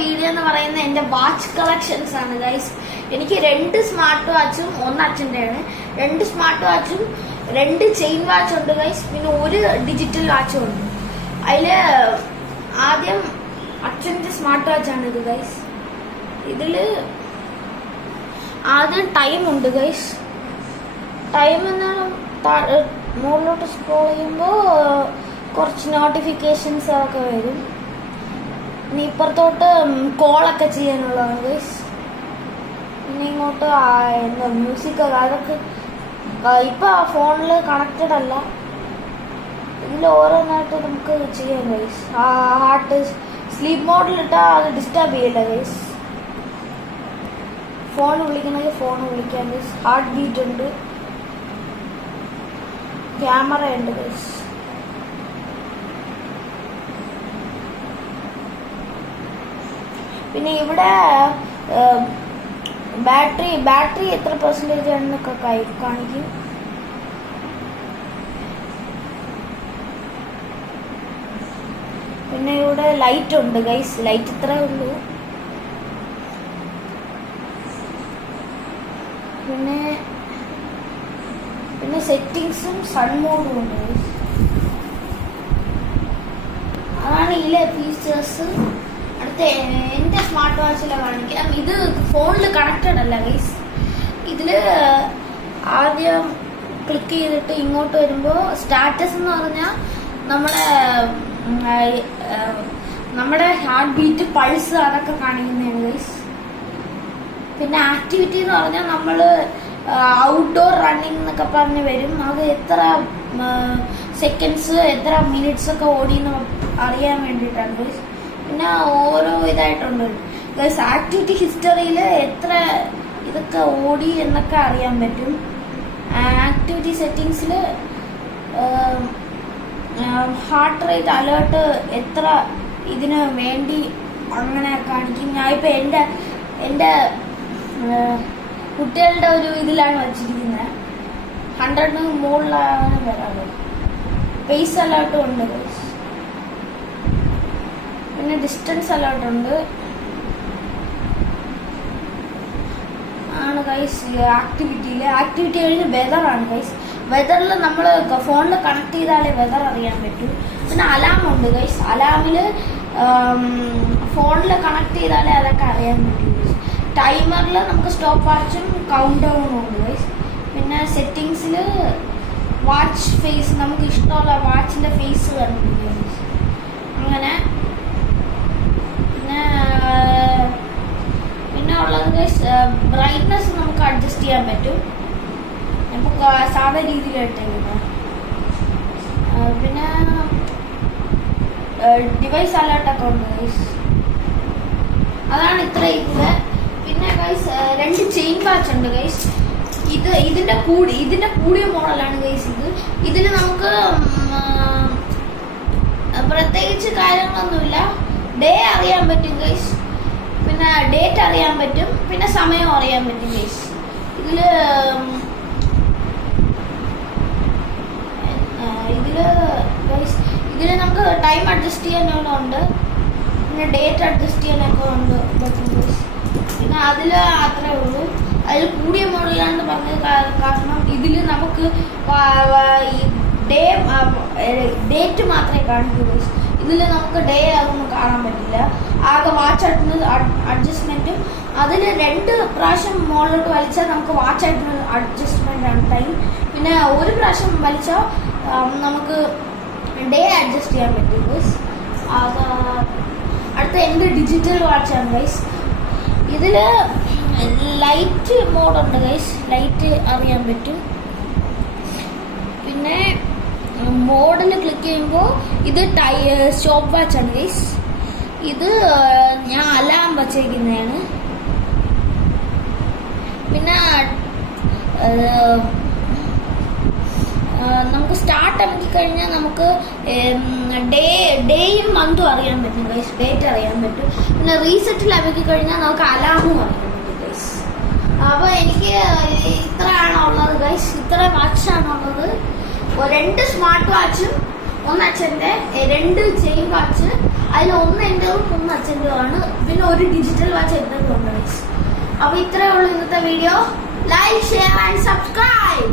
Video എന്ന് പറയുന്നത് എൻ്റെ വാച്ച് കളക്ഷൻസ് ആണ് ഗൈസ്. എനിക്ക് 2 സ്മാർട്ട് വാച്ചും 1 അച്ഛൻ്റെയാണ്. 2 സ്മാർട്ട് വാച്ചും 2 ചെയിൻ വാച്ച് ഉണ്ട് ഗൈസ്. പിന്നെ 1 ഡിജിറ്റൽ വാച്ചും ഉണ്ട്. അതില് ആദ്യം അച്ഛൻ്റെ സ്മാർട്ട് വാച്ചാണ് ഇത് ഗൈസ്. ഇതില് ആദ്യം ടൈം ഉണ്ട് ഗൈസ്. ടൈം എന്നാണ് മുകളിലോട്ട് സ്ക്രോൾ ചെയ്യുമ്പോൾ കുറച്ച് നോട്ടിഫിക്കേഷൻസ് ഒക്കെ വരും. ഇനി ഇപ്പുറത്തോട്ട് കോളൊക്കെ ചെയ്യാനുള്ളതാണ് ഗൈസ്. പിന്നെ ഇങ്ങോട്ട് എന്താ മ്യൂസിക് അതൊക്കെ ഇപ്പൊ ഫോണിൽ കണക്റ്റഡ് അല്ല. ഇതിൽ ഓരോന്നായിട്ട് നമുക്ക് ചെയ്യാം ഗൈസ്. ഹാർട്ട് സ്ലീപ്പ് മോഡിലിട്ടാൽ അത് ഡിസ്റ്റർബ് ചെയ്യില്ല ഗൈസ്. ഫോൺ വിളിക്കണമെങ്കിൽ ഫോൺ വിളിക്കാം ഗൈസ്. ഹാർട്ട് ബീറ്റ് ഉണ്ട്, ക്യാമറ ഉണ്ട് ഗൈസ്. പിന്നെ ഇവിടെ ബാറ്ററി എത്ര പെർസെന്റേജ് ആണെന്നൊക്കെ കാണിക്കും. പിന്നെ ഇവിടെ ലൈറ്റ് ഉണ്ട് ഗൈസ്. ലൈറ്റ് ഇത്രേ ഉള്ളൂ. പിന്നെ സെറ്റിങ്സും സൺ മോഡും ഉണ്ട് ഗൈസ്. അതാണ് ഇതിലെ ഫീച്ചേഴ്സ്. അടുത്ത എൻ്റെ സ്മാർട്ട് വാച്ചിലെ കാണിക്കാം. ഇത് ഫോണിൽ കണക്റ്റഡ് അല്ല ഗൈസ്. ഇതില് ആദ്യം ക്ലിക്ക് ചെയ്തിട്ട് ഇങ്ങോട്ട് വരുമ്പോൾ സ്റ്റാറ്റസ് എന്ന് പറഞ്ഞാൽ നമ്മുടെ ഹാർട്ട് ബീറ്റ്, പൾസ് അതൊക്കെ കാണിക്കുന്നതാണ് ഗൈസ്. പിന്നെ ആക്ടിവിറ്റി എന്ന് പറഞ്ഞാൽ നമ്മൾ ഔട്ട്ഡോർ റണ്ണിങ് എന്നൊക്കെ പറഞ്ഞ് വരും. അത് എത്ര സെക്കൻഡ്സ് എത്ര മിനിറ്റ്സ് ഒക്കെ ഓടിയെന്ന് അറിയാൻ വേണ്ടിയിട്ടാണ് ഗൈസ്. പിന്നെ ഓരോ ഇതായിട്ടുണ്ട് ഗൈസ്. ആക്ടിവിറ്റി ഹിസ്റ്ററിയിൽ എത്ര ഇതൊക്കെ ഓടി എന്നൊക്കെ അറിയാൻ പറ്റും. ആക്ടിവിറ്റി സെറ്റിങ്സിൽ ഹാർട്ട് റേറ്റ് അലേർട്ട് എത്ര ഇതിന് വേണ്ടി അങ്ങനെ കാണിക്കും. ഞാൻ ഇപ്പം എൻ്റെ കുട്ടികളുടെ ഒരു ഇതിലാണ് വച്ചിരിക്കുന്നത്. 100ന് മുകളിലാണ് വരാറ്. ഫേസ് അലേർട്ടും ഉണ്ട് ഗൈസ്. പിന്നെ ഡിസ്റ്റൻസ് അലേർട്ട് ഉണ്ട് ആണ് ഗൈസ്. ആക്ടിവിറ്റി കഴിഞ്ഞ് വെതറാണ് ഗൈസ്. വെതറിൽ നമ്മൾ ഫോണിൽ കണക്ട് ചെയ്താലേ വെതർ അറിയാൻ പറ്റൂ. പിന്നെ അലാം ഉണ്ട് ഗൈസ്. അലാമില് ഫോണിൽ കണക്ട് ചെയ്താലേ അതൊക്കെ അറിയാൻ പറ്റും. ടൈമറിൽ നമുക്ക് സ്റ്റോപ്പ് വാച്ചും കൗണ്ട് ഡൗണും ഉണ്ട് ഗൈസ്. പിന്നെ സെറ്റിങ്സിൽ വാച്ച് ഫേസ്, നമുക്ക് ഇഷ്ടമുള്ള വാച്ചിന്റെ ഫേസ് കണ്ടിട്ടുണ്ട് ഗൈസ്. അങ്ങനെ പിന്നെ ഉള്ളത് ഗൈസ്, ബ്രൈറ്റ്നസ് നമുക്ക് അഡ്ജസ്റ്റ് ചെയ്യാൻ പറ്റും. നമുക്ക് സാധാ രീതിയിലിട്ടിരിക്കുന്നത്. പിന്നെ ഡിവൈസ് അലേർട്ടൊക്കെ ഉണ്ട് ഗൈസ്. അതാണ് ഇത്ര ഇത്. പിന്നെ ഗൈസ് 2 ചെയിൻ വാച്ച് ഉണ്ട് ഗൈസ്. ഇതിന്റെ കൂടിയ മോഡലാണ് ഗൈസ്. ഇതിൽ നമുക്ക് പ്രത്യേകിച്ച് കാര്യങ്ങളൊന്നുമില്ല. ഡേ അറിയാൻ പറ്റും ഗൈസ്. പിന്നെ ഡേറ്റ് അറിയാൻ പറ്റും. പിന്നെ സമയം അറിയാൻ പറ്റും ഗൈസ്. ഇതില് നമുക്ക് ടൈം അഡ്ജസ്റ്റ് ചെയ്യാനുള്ളതുണ്ട്. പിന്നെ ഡേറ്റ് അഡ്ജസ്റ്റ് ചെയ്യാനൊക്കെ ഉണ്ട് പറ്റും ഗൈസ്. പിന്നെ അതില് അത്രേ ഉള്ളൂ. അതിൽ കൂടിയ മോഡലാണെന്ന് പറഞ്ഞത് കാരണം ഇതിൽ നമുക്ക് ഡേറ്റ് മാത്രമേ കാണിക്കൂ ഗൈസ്. ഇതിൽ നമുക്ക് ഡേ അതൊന്നും കാണാൻ പറ്റില്ല. ആകെ വാച്ച് അഡ്ജസ്റ്റ്മെന്റും അതിൽ 2 പ്രാവശ്യം മുകളിലോട്ട് വലിച്ചാൽ നമുക്ക് വാച്ച് അഡ്ജസ്റ്റ്മെന്റ് ആണ് ടൈം. പിന്നെ 1 പ്രാവശ്യം വലിച്ചാൽ നമുക്ക് ഡേ അഡ്ജസ്റ്റ് ചെയ്യാൻ പറ്റും ഗൈസ്. അടുത്ത എൻ്റെ ഡിജിറ്റൽ വാച്ചാണ് ഗൈസ്. ഇതില് ലൈറ്റ് മോഡുണ്ട് ഗൈസ്. ലൈറ്റ് അറിയാൻ പറ്റും. പിന്നെ മോഡിൽ ക്ലിക്ക് ചെയ്യുമ്പോൾ ഇത് സ്റ്റോപ്പ് വാച്ചാണ് ഗൈസ്. ഇത് ഞാൻ അലാം വച്ചേക്കുന്നതാണ്. പിന്നെ നമുക്ക് സ്റ്റാർട്ട് ആക്കി കഴിഞ്ഞാൽ നമുക്ക് ഡേയും മന്തും അറിയാൻ പറ്റും ഗൈസ്. ഡേറ്റ് അറിയാൻ പറ്റും. പിന്നെ റീസെറ്റിൽ ആക്കി കഴിഞ്ഞാൽ നമുക്ക് അലാമും അറിയാൻ പറ്റും ഗൈസ്. അപ്പോൾ എനിക്ക് ഇത്രയാണ് ഉള്ളത് ഗൈസ്. ഇത്ര വാച്ചാണുള്ളത്. 2 സ്മാർട്ട് വാച്ചും 1 അച്ഛൻ്റെ, 2 ചെയിൻ വാച്ച്. അതിൽ 1 എൻ്റെ 1 അച്ഛൻ്റെ ആണ്. പിന്നെ ഒരു ഡിജിറ്റൽ വാച്ച് എൻ്റെ ഉണ്ട്. അപ്പൊ ഇത്രയേ ഉള്ളൂ ഇന്നത്തെ video. Like, share and subscribe.